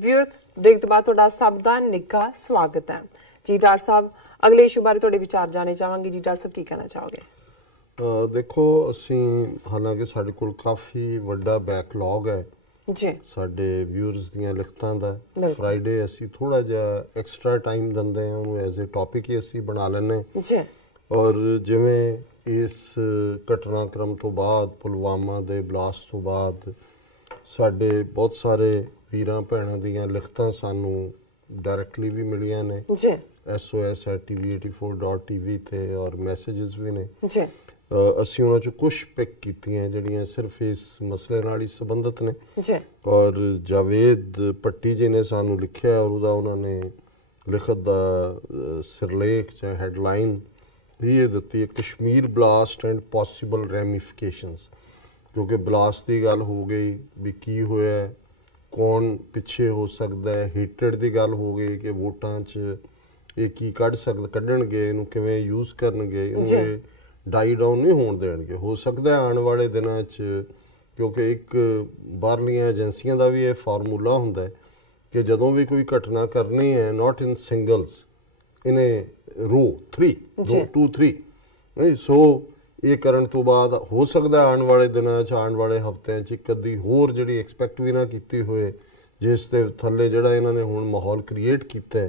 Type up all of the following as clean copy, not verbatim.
Viewers break तो बाद तुहाडा सब दा निੱਘਾ स्वागत है जी। डॉक्टर साहब अगले इशू बारे तुहाडे विचार जाने चाहांगे जी। डॉक्टर साहब की कहना चाहोगे? देखो ਅਸੀਂ ਹਾਲਾਂਕਿ ਸਾਡੇ ਕੋਲ ਕਾਫੀ ਵੱਡਾ ਬੈਕਲੌਗ ਹੈ ਜੀ ਸਾਡੇ ਵਿਊਅਰਸ ਦੀਆਂ ਲਿਖਤਾਂ ਦਾ। ਫਰਾਈਡੇ ਅਸੀਂ ਥੋੜਾ ਜਿਹਾ ਐਕਸਟਰਾ ਟਾਈਮ ਦਿੰਦੇ ਹਾਂ ਉਹਨੂੰ ਐਜ਼ ਅ ਟੌਪਿਕ ਹੀ ਅਸੀਂ ਬਣਾ ਲੈਂਦੇ ਜੀ। ਔਰ ਜਿਵੇਂ ਇਸ ਘਟਨਾਕ੍ਰਮ ਤੋਂ ਬਾਅਦ ਪੁਲਵਾਮਾ ਦੇ ਬਲਾਸਟ ਤੋਂ ਬਾਅਦ ਸਾਡੇ ਬਹੁਤ ਸਾਰੇ ਵੀਰਾਂ ਭੈਣਾਂ ਦੀਆਂ ਲਿਖਤਾਂ ਸਾਨੂੰ ਡਾਇਰੈਕਟਲੀ ਵੀ ਮਿਲੀਆਂ ਨੇ ਜੀ sos@tv84.tv ਤੇ ਔਰ ਮੈਸੇजेस ਵੀ ਨੇ ਜੀ। ਅਸੀਂ ਉਹਨਾਂ ਚੋਂ ਕੁਝ ਪਿਕ ਕੀਤੀਆਂ ਜਿਹੜੀਆਂ ਸਿਰਫ ਇਸ ਮਸਲੇ ਨਾਲ ਹੀ ਸੰਬੰਧਿਤ ਨੇ ਜੀ। ਔਰ ਜਾਵੇਦ ਪੱਟੀ ਜੀ ਨੇ ਸਾਨੂੰ ਲਿਖਿਆ ਔਰ ਉਹਦਾ ਉਹਨਾਂ ਨੇ ਲਿਖਤ ਦਾ ਸਿਰਲੇਖ ਜਾਂ ਹੈਡਲਾਈਨ ਵੀ ਇਹ ਦਿੱਤੀ ਹੈ, ਕਸ਼ਮੀਰ ਬਲਾਸਟ ਐਂਡ ਪੋਸੀਬਲ ਰੈਮੀਫਿਕੇਸ਼ਨਸ। ਕਿਉਂਕਿ ਬਲਾਸਟ ਦੀ ਗੱਲ ਹੋ ਗਈ ਵੀ ਕੀ ਹੋਇਆ, ਕੌਣ ਪਿੱਛੇ ਹੋ ਸਕਦਾ ਹੈ, ਹੀਟਡ ਦੀ ਗੱਲ ਹੋ ਗਈ ਕਿ ਵੋਟਾਂ 'ਚ ਇਹ ਕੀ ਕੱਢਣਗੇ, ਇਹਨੂੰ ਕਿਵੇਂ ਯੂਜ਼ ਕਰਨਗੇ, ਇਹਨੂੰ ਡਾਈ ਡਾਊਨ ਨਹੀਂ ਹੋਣ ਦੇਣਗੇ। ਹੋ ਸਕਦਾ ਆਉਣ ਵਾਲੇ ਦਿਨਾਂ 'ਚ, ਕਿਉਂਕਿ ਇੱਕ ਬਾਹਰਲੀਆਂ ਏਜੰਸੀਆਂ ਦਾ ਵੀ ਇਹ ਫਾਰਮੂਲਾ ਹੁੰਦਾ ਹੈ ਕਿ ਜਦੋਂ ਵੀ ਕੋਈ ਘਟਨਾ ਕਰਨੀ ਹੈ, ਨਾਟ ਇਨ ਸਿੰਗਲਸ, ਇਨ ਏ ਰੋ 3 2 3 ਨਹੀਂ। ਸੋ ਇਹ ਕਰਨ ਤੋਂ ਬਾਅਦ ਹੋ ਸਕਦਾ ਆਉਣ ਵਾਲੇ ਦਿਨਾਂ 'ਚ, ਆਉਣ ਵਾਲੇ ਹਫ਼ਤਿਆਂ 'ਚ ਇੱਕ ਅੱਧੀ ਹੋਰ ਜਿਹੜੀ ਐਕਸਪੈਕਟ ਵੀ ਨਾ ਕੀਤੀ ਹੋਏ, ਜਿਸ ਦੇ ਥੱਲੇ ਜਿਹੜਾ ਇਹਨਾਂ ਨੇ ਹੁਣ ਮਾਹੌਲ ਕ੍ਰੀਏਟ ਕੀਤਾ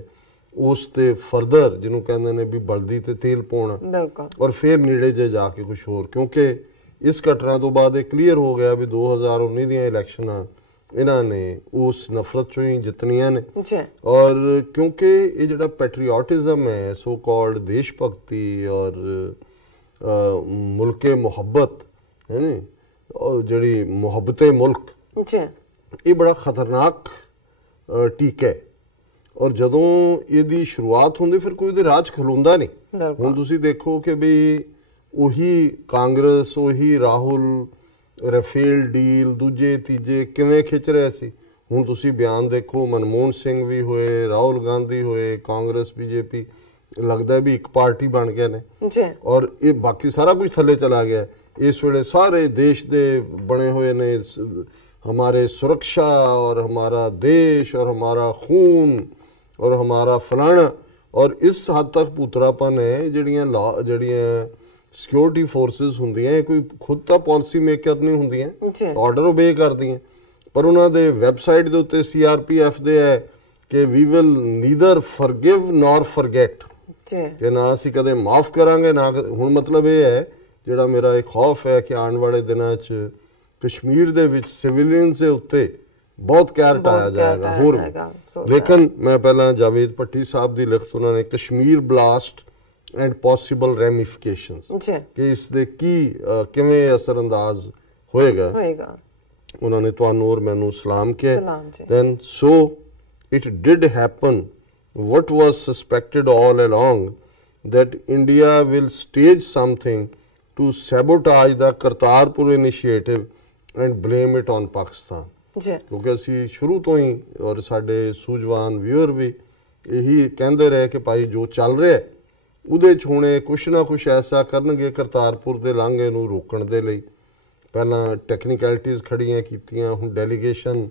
ਉਸ ਤੇ ਫਰਦਰ ਜਿਹਨੂੰ ਕਹਿੰਦੇ ਨੇ ਵੀ ਬਲਦੀ ਤੇ ਤੇਲ ਪਾਉਣਾ ਔਰ ਫਿਰ ਨੇੜੇ ਜੇ ਜਾ ਕੇ ਕੁਝ ਹੋਰ। ਕਿਉਂਕਿ ਇਸ ਘਟਨਾ ਤੋਂ ਬਾਅਦ ਇਹ ਕਲੀਅਰ ਹੋ ਗਿਆ ਵੀ 2019 ਦੀਆਂ ਇਲੈਕਸ਼ਨਾਂ ਇਹਨਾਂ ਨੇ ਉਸ ਨਫ਼ਰਤ ਚੋਂ ਹੀ ਜਿੱਤਣੀਆਂ ਨੇ। ਔਰ ਕਿਉਂਕਿ ਇਹ ਜਿਹੜਾ ਪੈਟਰੀਓਟਿਜ਼ਮ ਹੈ, ਸੋ ਕਾਲਡ ਦੇਸ਼ ਭਗਤੀ ਔਰ ਮੁਲਕੇ ਮੁਹੱਬਤ ਹੈ ਨੀ, ਜਿਹੜੀ ਮੁਹੱਬਤੇ ਮੁਲਕ, ਇਹ ਬੜਾ ਖਤਰਨਾਕ ਟੀਕਾ ਹੈ। ਔਰ ਜਦੋਂ ਇਹਦੀ ਸ਼ੁਰੂਆਤ ਹੁੰਦੀ ਫਿਰ ਕੋਈ ਉਹਦੇ ਰਾਜ ਖਲੋਂਦਾ ਨਹੀਂ। ਹੁਣ ਤੁਸੀਂ ਦੇਖੋ ਕਿ ਵੀ ਉਹੀ ਕਾਂਗਰਸ, ਉਹੀ ਰਾਹੁਲ, ਰਫੇਲ ਡੀਲ ਦੂਜੇ ਤੀਜੇ ਕਿਵੇਂ ਖਿੱਚ ਰਹੇ ਸੀ। ਹੁਣ ਤੁਸੀਂ ਬਿਆਨ ਦੇਖੋ, ਮਨਮੋਹਨ ਸਿੰਘ ਵੀ ਹੋਏ, ਰਾਹੁਲ ਗਾਂਧੀ ਹੋਏ, ਕਾਂਗਰਸ ਬੀਜੇਪੀ ਲੱਗਦਾ ਵੀ ਇੱਕ ਪਾਰਟੀ ਬਣ ਗਏ ਨੇ ਔਰ ਇਹ ਬਾਕੀ ਸਾਰਾ ਕੁਝ ਥੱਲੇ ਚਲਾ ਗਿਆ। ਇਸ ਵੇਲੇ ਸਾਰੇ ਦੇਸ਼ ਦੇ ਬਣੇ ਹੋਏ ਨੇ हमारे सुरक्षा और हमारा देश और हमारा खून और हमारा फलाना। और इस हद तक पुतरापन है ਜਿਹੜੀਆਂ ਸਿਕਿਉਰਿਟੀ ਫੋਰਸਿਸ ਹੁੰਦੀਆਂ, ਕੋਈ ਖੁਦ ਤਾਂ ਪਾਲਿਸੀ ਮੇਕਰ ਨਹੀਂ ਹੁੰਦੀਆਂ, ਆਰਡਰ ਓਬੇ ਕਰਦੀਆਂ, ਪਰ ਉਹਨਾਂ ਦੇ ਵੈਬਸਾਈਟ ਦੇ ਉੱਤੇ CRPF ਦੇ ਹੈ ਕਿ ਵੀ ਵਿਲ ਨੀਦਰ ਫਰਗਿਵ ਨੋਰ ਫਰਗੇਟ, ਕਿ ਨਾ ਅਸੀਂ ਕਦੇ ਮਾਫ ਕਰਾਂਗੇ ਨਾ। ਹੁਣ ਮਤਲਬ ਇਹ ਹੈ, ਜਿਹੜਾ ਮੇਰਾ ਇੱਕ ਖੌਫ ਹੈ ਕਿ ਆਉਣ ਵਾਲੇ ਦਿਨਾਂ 'ਚ ਕਸ਼ਮੀਰ ਦੇ ਵਿੱਚ ਸਿਵਿਲੀਅਨਸ ਦੇ ਉੱਤੇ ਬਹੁਤ ਕਹਿਰ ਢਾਇਆ ਜਾਏਗਾ ਹੋਰ। ਲੇਕਿਨ ਮੈਂ ਪਹਿਲਾਂ ਜਾਵੇਦ ਭੱਟੀ ਸਾਹਿਬ ਦੀ ਲਿਖਤ, ਉਹਨਾਂ ਨੇ ਕਸ਼ਮੀਰ ਬਲਾਸਟ ਐਂਡ ਪੋਸੀਬਲ ਰੈਮੀਫਿਕੇਸ਼ਨਸ, ਕਿ ਇਸ ਦੇ ਕਿਵੇਂ ਅਸਰ ਅੰਦਾਜ਼ ਹੋਏਗਾ, ਉਹਨਾਂ ਨੇ ਤੁਹਾਨੂੰ ਔਰ ਮੈਨੂੰ ਸਲਾਮ ਕਿਹਾ। Then so it did happen what was suspected all along, that India will stage something to sabotage the Kartarpur initiative and blame it on Pakistan। ਕਿਉਂਕਿ ਅਸੀਂ ਸ਼ੁਰੂ ਤੋਂ ਹੀ ਔਰ ਸਾਡੇ ਸੂਝਵਾਨ ਵਿਊਅਰ ਵੀ ਇਹੀ ਕਹਿੰਦੇ ਰਹੇ ਕਿ ਭਾਈ ਜੋ ਚੱਲ ਰਿਹਾ ਉਹਦੇ 'ਚ ਹੁਣੇ ਕੁਛ ਨਾ ਕੁਛ ਐਸਾ ਕਰਨਗੇ ਕਰਤਾਰਪੁਰ ਦੇ ਲਾਂਘੇ ਨੂੰ ਰੋਕਣ ਦੇ ਲਈ। ਪਹਿਲਾਂ ਟੈਕਨੀਕੈਲਿਟੀਜ਼ ਖੜੀਆਂ ਕੀਤੀਆਂ, ਹੁਣ ਡੈਲੀਗੇਸ਼ਨ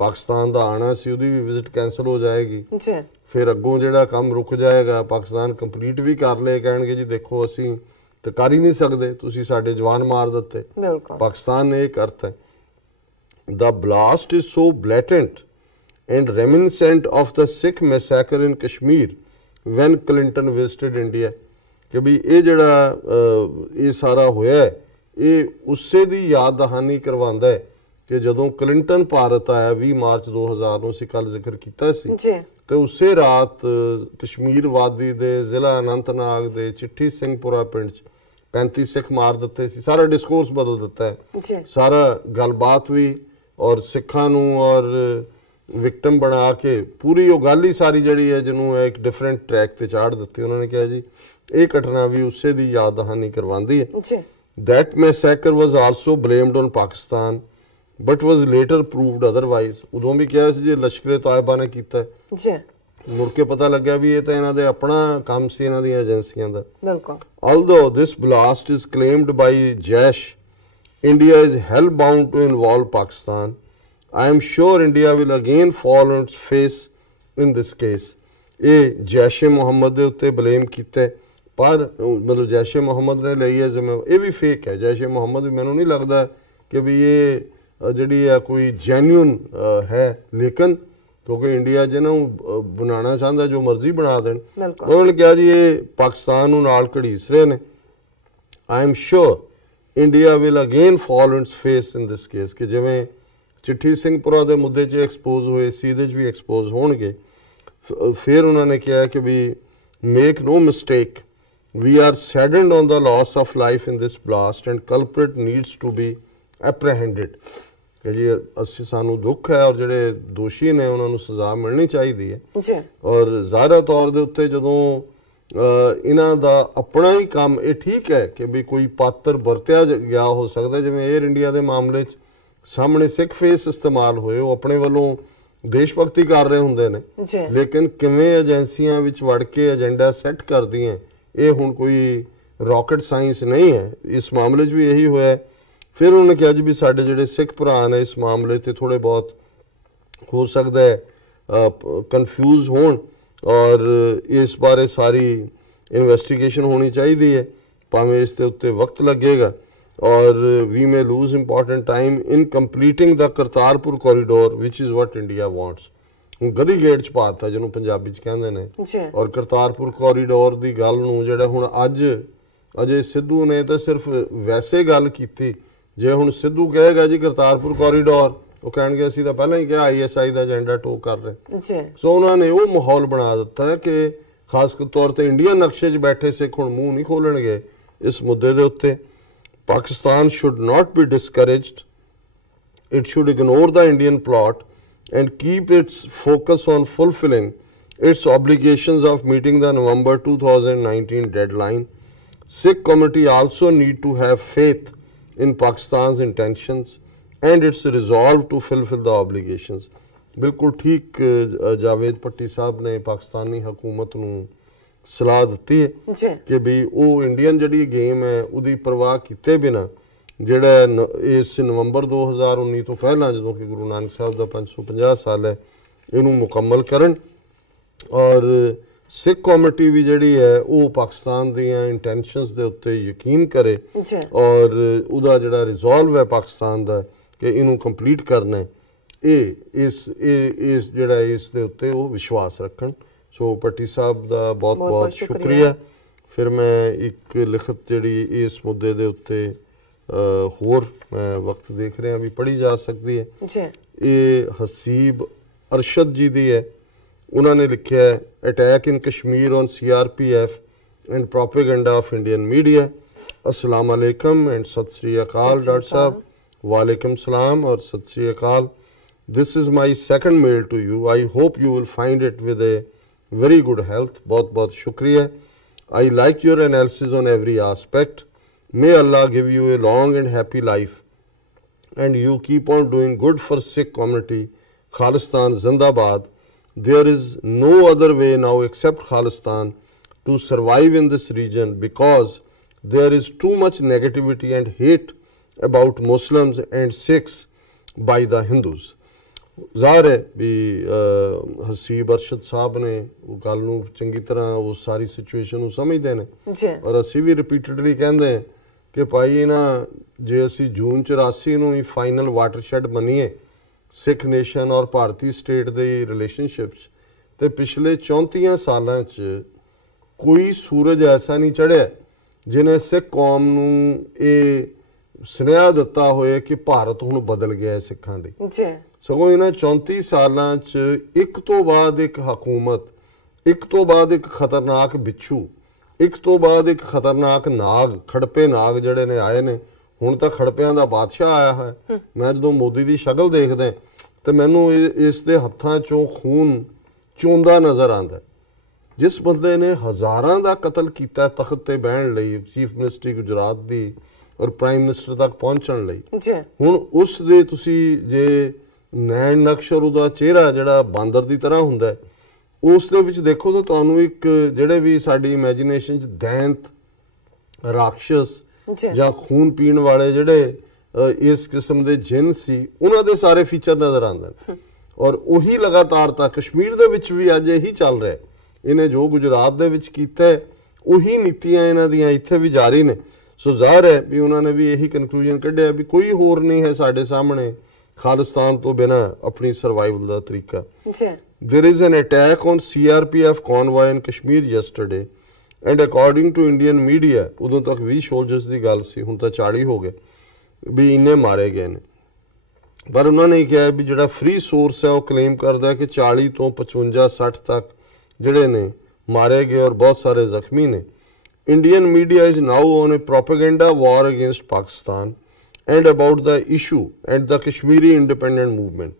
ਪਾਕਿਸਤਾਨ ਦਾ ਆਉਣਾ ਸੀ, ਉਹਦੀ ਵੀ ਵਿਜ਼ਿਟ ਕੈਂਸਲ ਹੋ ਜਾਏਗੀ। ਫਿਰ ਅੱਗੋਂ ਜਿਹੜਾ ਕੰਮ ਰੁਕ ਜਾਏਗਾ, ਪਾਕਿਸਤਾਨ ਕੰਪਲੀਟ ਵੀ ਕਰ ਲਏ, ਕਹਿਣਗੇ ਜੀ ਦੇਖੋ ਅਸੀਂ ਤਾਂ ਕਰ ਹੀ ਨਹੀਂ ਸਕਦੇ, ਤੁਸੀਂ ਸਾਡੇ ਜਵਾਨ ਮਾਰ ਦਿੱਤੇ। ਪਾਕਿਸਤਾਨ ਨੇ ਇਹ ਕਰਤਾ। The blast is so blatant and reminiscent of the Sikh massacre in Kashmir when Clinton visited India, ਕਿ ਵੀ ਇਹ ਜਿਹੜਾ ਇਹ ਸਾਰਾ ਹੋਇਆ ਇਹ ਉਸੇ ਦੀ ਯਾਦ ਦਹਾਨੀ ਕਰਵਾਉਂਦਾ ਹੈ ਕਿ ਜਦੋਂ ਕਲਿੰਟਨ ਭਾਰਤ ਆਇਆ 20 ਮਾਰਚ 2000 ਨੂੰ, ਅਸੀਂ ਕੱਲ ਜ਼ਿਕਰ ਕੀਤਾ ਸੀ, ਤੇ ਉਸੇ ਰਾਤ ਕਸ਼ਮੀਰ ਵਾਦੀ ਦੇ ਜ਼ਿਲ੍ਹਾ ਅਨੰਤਨਾਗ ਦੇ ਚਿੱਠੀ ਸਿੰਘਪੁਰਾ ਪਿੰਡ 'ਚ 35 ਸਿੱਖ ਮਾਰ ਦਿੱਤੇ ਸੀ। ਸਾਰਾ ਡਿਸਕੋਰਸ ਬਦਲ ਦਿੱਤਾ ਹੈ, ਸਾਰਾ ਗੱਲਬਾਤ ਵੀ ਔਰ ਸਿੱਖਾਂ ਨੂੰ ਔਰ ਵਿਕਟਮ ਬਣਾ ਕੇ ਪੂਰੀ ਉਹ ਗੱਲ ਹੀ ਸਾਰੀ ਜਿਹੜੀ ਹੈ ਜਿਹਨੂੰ ਇੱਕ ਡਿਫਰੈਂਟ ਟਰੈਕ ਤੇ ਚਾੜ ਦਿੱਤੀ। ਉਹਨਾਂ ਨੇ ਕਿਹਾ ਜੀ ਇਹ ਘਟਨਾ ਵੀ ਉਸੇ ਦੀ ਯਾਦ ਦਹਾਨੀ ਕਰਵਾਉਂਦੀ ਹੈ। That massacre was also blamed on Pakistan but was later proved otherwise। ਉਦੋਂ ਵੀ ਕਿਹਾ ਸੀ ਜੀ ਲਸ਼ਕਰੇ ਤਾਇਬਾ ਨੇ ਕੀਤਾ, ਮੁੜ ਕੇ ਪਤਾ ਲੱਗਿਆ ਵੀ ਇਹ ਤਾਂ ਇਹਨਾਂ ਦੇ ਆਪਣਾ ਕੰਮ ਸੀ, ਇਹਨਾਂ ਦੀਆਂ ਏਜੰਸੀਆਂ ਦਾ। Although this blast is claimed by Jaish, India is hell bound to involve Pakistan I am sure India will again fall on its face in this case. ਇਹ ਜੈਸ਼ੇ ਮੁਹੰਮਦ ਦੇ ਉੱਤੇ ਬਲੇਮ ਕੀਤਾ, ਪਰ ਮਤਲਬ ਜੈਸ਼ੇ ਮੁਹੰਮਦ ਨੇ ਲਈ ਹੈ ਜ਼ਿੰਮੇਵਾਰੀ। ਇਹ ਵੀ ਫੇਕ ਹੈ, ਜੈਸ਼ੇ ਮੁਹੰਮਦ ਵੀ ਮੈਨੂੰ ਨਹੀਂ ਲੱਗਦਾ ਕਿ ਵੀ ਇਹ ਜਿਹੜੀ ਹੈ ਕੋਈ ਜੈਨੂਇਨ ਹੈ, ਲੇਕਿਨ ਕਿਉਂਕਿ ਇੰਡੀਆ ਜਿਹਨੂੰ ਬਣਾਉਣਾ ਚਾਹੁੰਦਾ ਜੋ ਮਰਜ਼ੀ ਬਣਾ ਦੇਣ। ਉਹਨਾਂ ਨੇ ਕਿਹਾ ਜੀ ਇਹ ਪਾਕਿਸਤਾਨ ਨੂੰ ਨਾਲ ਘੜੀਸ ਰਹੇ ਨੇ। I am sure India will again fall on its face in this case, ਕਿ ਜਿਵੇਂ ਚਿੱਠੀ ਸਿੰਘਪੁਰਾ ਦੇ ਮੁੱਦੇ 'ਚ ਐਕਸਪੋਜ਼ ਹੋਏ ਸੀ, ਇਹਦੇ 'ਚ ਵੀ ਐਕਸਪੋਜ਼ ਹੋਣਗੇ। ਫਿਰ ਉਹਨਾਂ ਨੇ ਕਿਹਾ ਕਿ we make no mistake, we are saddened on the loss of life in this blast and culprit needs to be apprehended, ਕਿ ਜੀ ਅਸੀਂ ਸਾਨੂੰ ਦੁੱਖ ਹੈ ਔਰ ਜਿਹੜੇ ਦੋਸ਼ੀ ਨੇ ਉਹਨਾਂ ਨੂੰ ਸਜ਼ਾ ਮਿਲਣੀ ਚਾਹੀਦੀ ਹੈ। ਔਰ ਜ਼ਾਹਿਰ ਤੌਰ ਦੇ ਉੱਤੇ ਜਦੋਂ ਇਹਨਾਂ ਦਾ ਆਪਣਾ ਹੀ ਕੰਮ, ਇਹ ਠੀਕ ਹੈ ਕਿ ਵੀ ਕੋਈ ਪਾਤਰ ਵਰਤਿਆ ਗਿਆ ਹੋ ਸਕਦਾ, ਜਿਵੇਂ 에ਅਰ ਇੰਡੀਆ ਦੇ ਮਾਮਲੇ 'ਚ ਸਾਹਮਣੇ ਸਿੱਖ ਫੇਸ ਇਸਤੇਮਾਲ ਹੋਏ, ਉਹ ਆਪਣੇ ਵੱਲੋਂ ਦੇਸ਼ ਭਗਤੀ ਕਰ ਰਹੇ ਹੁੰਦੇ ਨੇ, ਲੇਕਿਨ ਕਿਵੇਂ ਏਜੰਸੀਆਂ ਵਿੱਚ ਵੜ ਕੇ ਏਜੰਡਾ ਸੈੱਟ ਕਰਦੀਆਂ, ਇਹ ਹੁਣ ਕੋਈ ਰਾਕਟ ਸਾਇੰਸ ਨਹੀਂ ਹੈ। ਇਸ ਮਾਮਲੇ 'ਚ ਵੀ ਇਹੀ ਹੋਇਆ। ਫਿਰ ਉਹਨੇ ਕਿਹਾ ਜੀ ਵੀ ਸਾਡੇ ਜਿਹੜੇ ਸਿੱਖ ਭਰਾ ਨੇ ਇਸ ਮਾਮਲੇ 'ਤੇ ਥੋੜ੍ਹੇ ਬਹੁਤ ਹੋ ਸਕਦਾ ਹੈ ਕਨਫਿਊਜ਼ ਹੋਣ, ਔਰ ਇਸ ਬਾਰੇ ਸਾਰੀ ਇਨਵੈਸਟੀਗੇਸ਼ਨ ਹੋਣੀ ਚਾਹੀਦੀ ਹੈ, ਭਾਵੇਂ ਇਸ ਦੇ ਉੱਤੇ ਵਕਤ ਲੱਗੇਗਾ। ਔਰ we may lose important time in completing the Kartarpur corridor, which is what India wants. ਹੁਣ ਗਦੀ ਗੇਟ 'ਚ ਪਾਤਾ ਜਿਹਨੂੰ ਪੰਜਾਬੀ 'ਚ ਕਹਿੰਦੇ ਨੇ, ਔਰ ਕਰਤਾਰਪੁਰ ਕੋਰੀਡੋਰ ਦੀ ਗੱਲ ਨੂੰ ਜਿਹੜਾ ਹੁਣ ਅੱਜ ਅਜੇ ਸਿੱਧੂ ਨੇ ਤਾਂ ਸਿਰਫ ਵੈਸੇ ਗੱਲ ਕੀਤੀ। ਜੇ ਹੁਣ ਸਿੱਧੂ ਕਹੇਗਾ ਜੀ ਕਰਤਾਰਪੁਰ ਕੋਰੀਡੋਰ, ਉਹ ਕਹਿਣਗੇ ਅਸੀਂ ਤਾਂ ਪਹਿਲਾਂ ਹੀ ਕਿਹਾ ISI ਦਾ ਏਜੰਡਾ ਟੋ ਕਰ ਰਹੇ। ਸੋ ਉਹਨਾਂ ਨੇ ਉਹ ਮਾਹੌਲ ਬਣਾ ਦਿੱਤਾ ਹੈ ਕਿ ਖਾਸ ਤੌਰ ਤੇ ਇੰਡੀਅਨ ਨਕਸ਼ੇ 'ਚ ਬੈਠੇ ਸਿੱਖ ਹੁਣ ਮੂੰਹ ਨਹੀਂ ਖੋਲਣਗੇ ਇਸ ਮੁੱਦੇ ਦੇ ਉੱਤੇ। Pakistan should not be discouraged. It should ignore the Indian plot and keep its focus on fulfilling its obligations of meeting the November 2019 deadline. Sikh community also need to have faith in Pakistan's intentions and its resolve to fulfill the obligations. ਬਿਲਕੁਲ ਠੀਕ ਜਾਵੇਦ ਭੱਟੀ ਸਾਹਿਬ ਨੇ ਪਾਕਿਸਤਾਨੀ ਹਕੂਮਤ ਨੂੰ ਸਲਾਹ ਦਿੱਤੀ ਹੈ ਕਿ ਵੀ ਉਹ ਇੰਡੀਅਨ ਜਿਹੜੀ ਗੇਮ ਹੈ ਉਹਦੀ ਪਰਵਾਹ ਕੀਤੇ ਬਿਨਾ ਜਿਹੜਾ ਇਸ ਨਵੰਬਰ 2019 ਤੋਂ ਪਹਿਲਾਂ, ਜਦੋਂ ਕਿ ਗੁਰੂ ਨਾਨਕ ਸਾਹਿਬ ਦਾ 550 ਸਾਲ ਹੈ, ਇਹਨੂੰ ਮੁਕੰਮਲ ਕਰਨ। ਔਰ ਸਿੱਖ ਕਮੇਟੀ ਵੀ ਜਿਹੜੀ ਹੈ ਉਹ ਪਾਕਿਸਤਾਨ ਦੀਆਂ ਇੰਟੈਂਸ਼ਨਸ ਦੇ ਉੱਤੇ ਯਕੀਨ ਕਰੇ, ਔਰ ਉਹਦਾ ਜਿਹੜਾ ਰਿਜ਼ੋਲਵ ਹੈ ਪਾਕਿਸਤਾਨ ਦਾ ਕਿ ਇਹਨੂੰ ਕੰਪਲੀਟ ਕਰਨਾ ਹੈ, ਇਸ ਜਿਹੜਾ ਇਸ ਦੇ ਉੱਤੇ ਉਹ ਵਿਸ਼ਵਾਸ ਰੱਖਣ। ਸੋ ਭੱਟੀ ਸਾਹਿਬ ਦਾ ਬਹੁਤ ਬਹੁਤ ਸ਼ੁਕਰੀਆ। ਫਿਰ ਮੈਂ ਇੱਕ ਲਿਖਤ ਜਿਹੜੀ ਇਸ ਮੁੱਦੇ ਦੇ ਉੱਤੇ ਹੋਰ ਮੈਂ ਵਕਤ ਦੇਖ ਰਿਹਾ ਵੀ ਪੜ੍ਹੀ ਜਾ ਸਕਦੀ ਹੈ। ਇਹ ਹਸੀਬ ਅਰਸ਼ਦ ਜੀ ਦੀ ਹੈ। ਉਹਨਾਂ ਨੇ ਲਿਖਿਆ ਹੈ, attack in Kashmir on CRPF and propaganda of Indian media. अस्सलाम अलैकुम एंड सत श्री अकाल डॉक्टर साहब। वालेकुम सलाम और सत श्री अकाल। This is my second mail to you. I hope you will find it with a very good health. बहुत बहुत शुक्रिया। I like your analysis on every aspect. May Allah give you a long and happy life and you keep on doing good for Sikh community. Khalistan Zindabad. There is no other way now except Khalistan to survive in this region because there is too much negativity and hate about Muslims and Sikhs by the Hindus. ਜ਼ਾਹਰ ਹੈ ਵੀ ਹਸੀਬ ਅਰਸ਼ਦ ਸਾਹਿਬ ਨੇ ਉਹ ਗੱਲ ਨੂੰ ਚੰਗੀ ਤਰ੍ਹਾਂ ਉਹ ਸਾਰੀ situation ਨੂੰ ਸਮਝਦੇ ਨੇ, ਔਰ ਅਸੀਂ ਵੀ ਰਿਪੀਟਡਲੀ ਕਹਿੰਦੇ ਹਾਂ ਕਿ ਭਾਈ ਇਹਨਾਂ ਜੇ ਅਸੀਂ ਜੂਨ 84 ਨੂੰ ਹੀ ਫਾਈਨਲ ਵਾਟਰਸ਼ੈਡ ਮੰਨੀਏ ਸਿੱਖ ਨੇਸ਼ਨ ਔਰ ਭਾਰਤੀ ਸਟੇਟ ਦੇ ਰਿਲੇਸ਼ਨਸ਼ਿਪਸ, ਤੇ ਪਿਛਲੇ 34 ਸਾਲਾਂ 'ਚ ਕੋਈ ਸੂਰਜ ਐਸਾ ਨਹੀਂ ਚੜ੍ਹਿਆ ਜਿਹਨੇ ਸਿੱਖ ਕੌਮ ਨੂੰ ਇਹ ਸੁਨੇਹਾ ਦਿੱਤਾ ਹੋਇਆ ਕਿ ਭਾਰਤ ਹੁਣ ਬਦਲ ਗਿਆ ਹੈ ਸਿੱਖਾਂ ਲਈ। ਸਗੋਂ ਇਹਨਾਂ 34 ਸਾਲਾਂ 'ਚ ਇੱਕ ਤੋਂ ਬਾਅਦ ਇੱਕ ਹਕੂਮਤ, ਇੱਕ ਤੋਂ ਬਾਅਦ ਇੱਕ ਖਤਰਨਾਕ ਬਿੱਛੂ, ਇੱਕ ਤੋਂ ਬਾਅਦ ਇੱਕ ਖਤਰਨਾਕ ਨਾਗ, ਖੜਪੇ ਨਾਗ ਜਿਹੜੇ ਨੇ ਆਏ ਨੇ। ਹੁਣ ਤਾਂ ਖੜਪਿਆਂ ਦਾ ਬਾਦਸ਼ਾਹ ਆਇਆ ਹੈ। ਮੈਂ ਜਦੋਂ ਮੋਦੀ ਦੀ ਸ਼ਕਲ ਦੇਖਦਾ ਤੇ ਮੈਨੂੰ ਇਸ ਦੇ ਹੱਥਾਂ 'ਚੋਂ ਖੂਨ ਚੋਂਦਾ ਨਜ਼ਰ ਆਉਂਦਾ। ਜਿਸ ਬੰਦੇ ਨੇ ਹਜ਼ਾਰਾਂ ਦਾ ਕਤਲ ਕੀਤਾ ਤਖਤ ਤੇ ਬਹਿਣ ਲਈ, ਚੀਫ ਮਿਨਿਸਟਰੀ ਗੁਜਰਾਤ ਦੀ ਔਰ ਪ੍ਰਾਈਮ ਮਿਨਿਸਟਰ ਤੱਕ ਪਹੁੰਚਣ ਲਈ, ਹੁਣ ਉਸ ਦੇ ਤੁਸੀਂ ਜੇ ਨੈਣ ਨਕਸ਼ ਔਰ ਉਹਦਾ ਚਿਹਰਾ ਜਿਹੜਾ ਬਾਂਦਰ ਦੀ ਤਰ੍ਹਾਂ ਹੁੰਦਾ ਹੈ, ਉਸ ਦੇ ਵਿੱਚ ਦੇਖੋ ਤਾਂ ਤੁਹਾਨੂੰ ਇੱਕ ਜਿਹੜੇ ਵੀ ਸਾਡੀ ਇਮੈਜੀਨੇਸ਼ਨ 'ਚ ਦੈਂਤ, ਰਾਖਸ਼ਸ ਜਾਂ ਖੂਨ ਪੀਣ ਵਾਲੇ ਜਿਹੜੇ ਇਸ ਕਿਸਮ ਦੇ ਜਿੰਨ ਸੀ ਉਹਨਾਂ ਦੇ ਸਾਰੇ ਫੀਚਰ ਨਜ਼ਰ ਆਉਂਦੇ ਨੇ ਔਰ ਉਹੀ ਲਗਾਤਾਰ ਤਾਂ ਕਸ਼ਮੀਰ ਦੇ ਵਿੱਚ ਵੀ ਅੱਜ ਇਹੀ ਚੱਲ ਰਿਹਾ। ਇਹਨੇ ਜੋ ਗੁਜਰਾਤ ਦੇ ਵਿੱਚ ਕੀਤਾ ਉਹੀ ਨੀਤੀਆਂ ਇਹਨਾਂ ਦੀਆਂ ਇੱਥੇ ਵੀ ਜਾਰੀ ਨੇ। ਸੋ ਜ਼ਾਹਿਰ ਹੈ ਵੀ ਉਹਨਾਂ ਨੇ ਵੀ ਇਹੀ ਕਨਕਲੂਜਨ ਕੱਢਿਆ ਵੀ ਕੋਈ ਹੋਰ ਨਹੀਂ ਹੈ ਸਾਡੇ ਸਾਹਮਣੇ ਖਾਲਿਸਤਾਨ ਤੋਂ ਬਿਨਾਂ ਆਪਣੀ ਸਰਵਾਈਵਲ ਦਾ ਤਰੀਕਾ। There is an attack on CRPF convoy in Kashmir yesterday and according to Indian media ਉਦੋਂ ਤੱਕ 20 soldiers ਦੀ ਗੱਲ ਸੀ, ਹੁਣ ਤਾਂ 40 ਹੋ ਗਏ ਵੀ ਇੰਨੇ ਮਾਰੇ ਗਏ ਨੇ। ਪਰ ਉਹਨਾਂ ਨੇ ਕਿਹਾ ਵੀ ਜਿਹੜਾ ਫ੍ਰੀ ਸੋਰਸ ਹੈ ਉਹ ਕਲੇਮ ਕਰਦਾ ਕਿ 40 ਤੋਂ 55 60 ਤੱਕ ਜਿਹੜੇ ਨੇ ਮਾਰੇ ਗਏ ਔਰ ਬਹੁਤ ਸਾਰੇ ਜ਼ਖਮੀ ਨੇ। Indian media is now on a propaganda war against Pakistan and about the issue and the Kashmiri independent movement।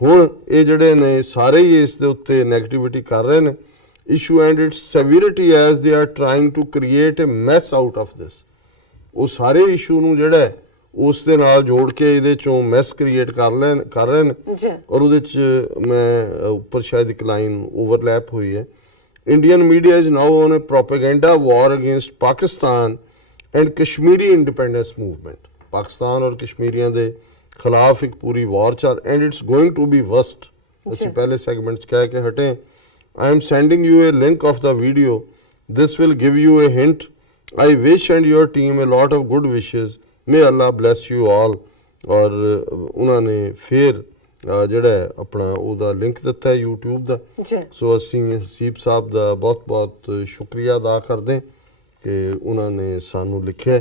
ਹੁਣ ਇਹ ਜਿਹੜੇ ਨੇ ਸਾਰੇ ਹੀ ਇਸ ਦੇ ਉੱਤੇ ਨੈਗੇਟਿਵਿਟੀ ਕਰ ਰਹੇ ਨੇ issue and its severity as they are trying to create a mess out of this। ਉਹ ਸਾਰੇ ਇਸ਼ੂ ਨੂੰ ਜਿਹੜਾ ਉਸ ਦੇ ਨਾਲ ਜੋੜ ਕੇ ਇਹਦੇ ਚੋਂ ਮੈਸ ਕ੍ਰੀਏਟ ਕਰ ਰਹੇ ਨੇ ਔਰ ਉਹਦੇ ਚ ਮੈਂ ਉੱਪਰ ਸ਼ਾਇਦ ਇੱਕ ਲਾਈਨ ਓਵਰਲੈਪ ਹੋਈ ਹੈ। Indian media is now on a propaganda war against Pakistan and Kashmiri independence movement. Pakistan ਔਰ ਕਸ਼ਮੀਰੀਆਂ ਦੇ ਖਿਲਾਫ ਇੱਕ ਪੂਰੀ ਵਾਰ ਚੱਲ and it's going to be worst. ਅਸੀਂ ਪਹਿਲੇ ਸੈਗਮੈਂਟ ਚ ਕਹਿ ਕੇ ਹਟੇ I am sending you a link of the video this will give you a hint. I wish and your team a lot of good wishes. May Allah bless you all। और ਉਹਨਾਂ ਨੇ ਫਿਰ ਜਿਹੜਾ ਆਪਣਾ ਉਹਦਾ ਲਿੰਕ ਦਿੱਤਾ ਹੈ YouTube ਦਾ। ਸੋ ਅਸੀਂ ਹਸੀਬ ਸਾਹਿਬ ਦਾ ਬਹੁਤ ਬਹੁਤ ਸ਼ੁਕਰੀਆ ਅਦਾ ਕਰਦੇ ਕਿ ਉਹਨਾਂ ਨੇ ਸਾਨੂੰ ਲਿਖਿਆ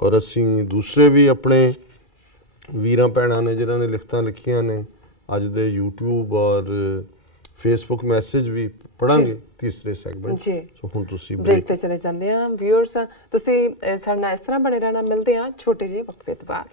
ਔਰ ਅਸੀਂ ਦੂਸਰੇ ਵੀ ਆਪਣੇ ਵੀਰਾਂ ਭੈਣਾਂ ਨੇ ਜਿਨ੍ਹਾਂ ਨੇ ਲਿਖਤਾਂ ਲਿਖੀਆਂ ਨੇ ਅੱਜ ਦੇ YouTube ਔਰ Facebook ਮੈਸੇਜ ਵੀ ਪੜਾਂਗੇ ਤੀਸਰੇ ਸੈਗਮੈਂਟ। ਸੋ ਹੁਣ ਤੁਸੀਂ ਬ੍ਰੇਕ ਤੇ ਚਲੇ ਜਾਂਦੇ ਹਾਂ। ਵਿਊਅਰਸ ਤੁਸੀਂ ਸਾਡੇ ਨਾਲ ਇਸ ਤਰ੍ਹਾਂ ਬਣੇ ਰਹਿਣਾ। ਮਿਲਦੇ ਹਾਂ ਛੋਟੇ ਜਿਹੇ ਵਕਫੇ ਤੋਂ ਬਾਅਦ।